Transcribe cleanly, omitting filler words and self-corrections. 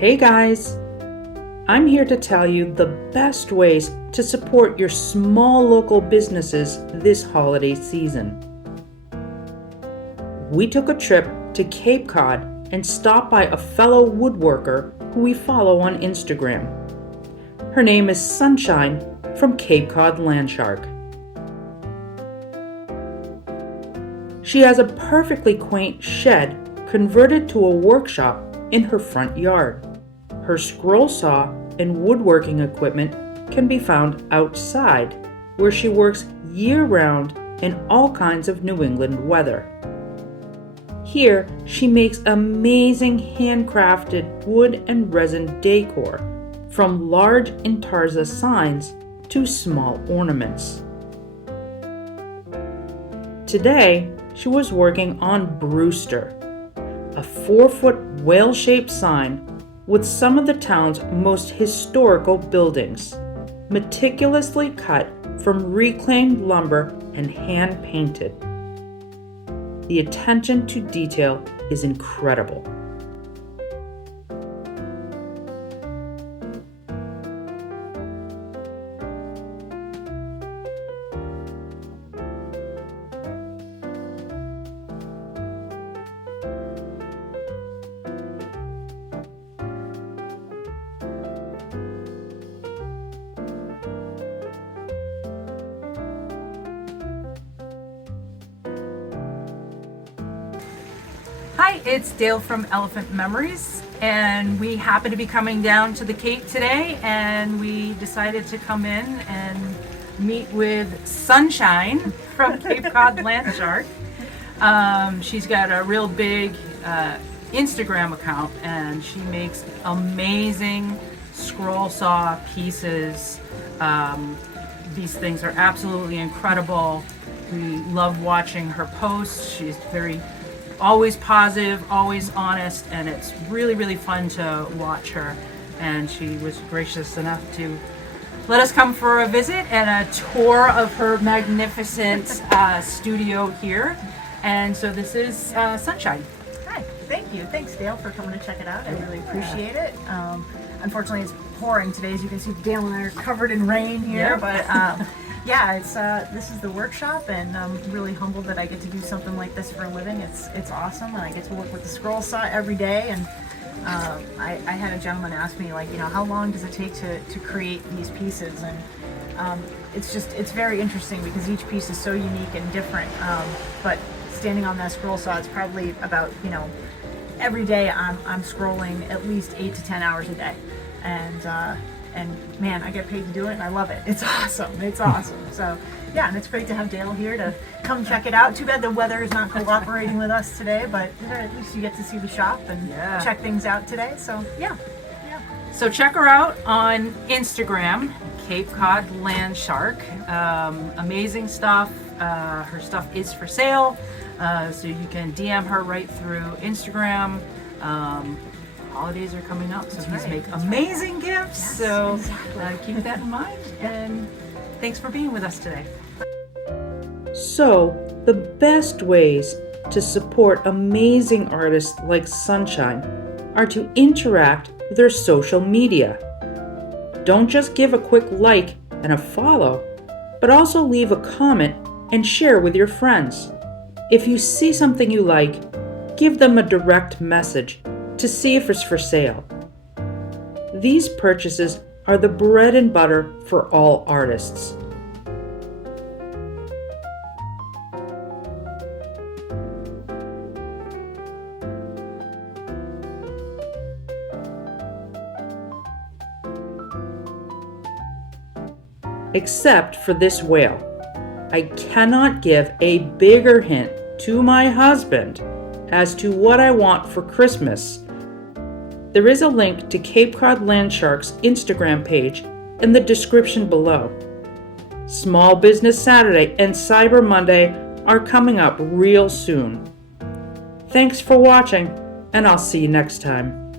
Hey guys! I'm here to tell you the best ways to support your small local businesses this holiday season. We took a trip to Cape Cod and stopped by a fellow woodworker who we follow on Instagram. Her name is Sunshine from Cape Cod Land Shark. She has a perfectly quaint shed converted to a workshop in her front yard. Her scroll saw and woodworking equipment can be found outside, where she works year-round in all kinds of New England weather. Here, she makes amazing handcrafted wood and resin decor, from large intarsia signs to small ornaments. Today, she was working on Brewster, a 4-foot whale-shaped sign with some of the town's most historical buildings, meticulously cut from reclaimed lumber and hand-painted. The attention to detail is incredible. Hi, it's Dale from Elephant Memories, and we happen to be coming down to the Cape today, and we decided to come in and meet with Sunshine from Cape Cod Land Shark. She's got a real big Instagram account, and she makes amazing scroll saw pieces. These things are absolutely incredible. We love watching her posts. She's always positive, always honest, and it's really fun to watch her. And she was gracious enough to let us come for a visit and a tour of her magnificent studio here. And so this is Sunshine. Hi, thank you. Thanks, Dale, for coming to check it out. I really appreciate it. Unfortunately, it's pouring today. As you can see, Dale and I are covered in rain here, but yeah, this is the workshop, and I'm really humbled that I get to do something like this for a living. It's awesome, and I get to work with the scroll saw every day. And I had a gentleman ask me, like, how long does it take to create these pieces? And it's very interesting because each piece is so unique and different. But standing on that scroll saw, it's probably about every day I'm scrolling at least 8 to 10 hours a day, and man, I get paid to do it, and I love it. It's awesome. So yeah, and it's great to have Dale here to come check it out. Too bad the weather is not cooperating with us today, but at least you get to see the shop and check things out today. So yeah. So check her out on Instagram, Cape Cod Land Shark. Amazing stuff. Her stuff is for sale, so you can DM her right through Instagram. Holidays are coming up, so please make amazing gifts. Yes, so exactly. keep that in mind. And thanks for being with us today. So, the best ways to support amazing artists like Sunshine are to interact with their social media. Don't just give a quick like and a follow, but also leave a comment and share with your friends. If you see something you like, give them a direct message to see if it's for sale. These purchases are the bread and butter for all artists. Except for this whale. I cannot give a bigger hint to my husband as to what I want for Christmas. There is a link to Cape Cod Land Shark's Instagram page in the description below. Small Business Saturday and Cyber Monday are coming up real soon. Thanks for watching, and I'll see you next time.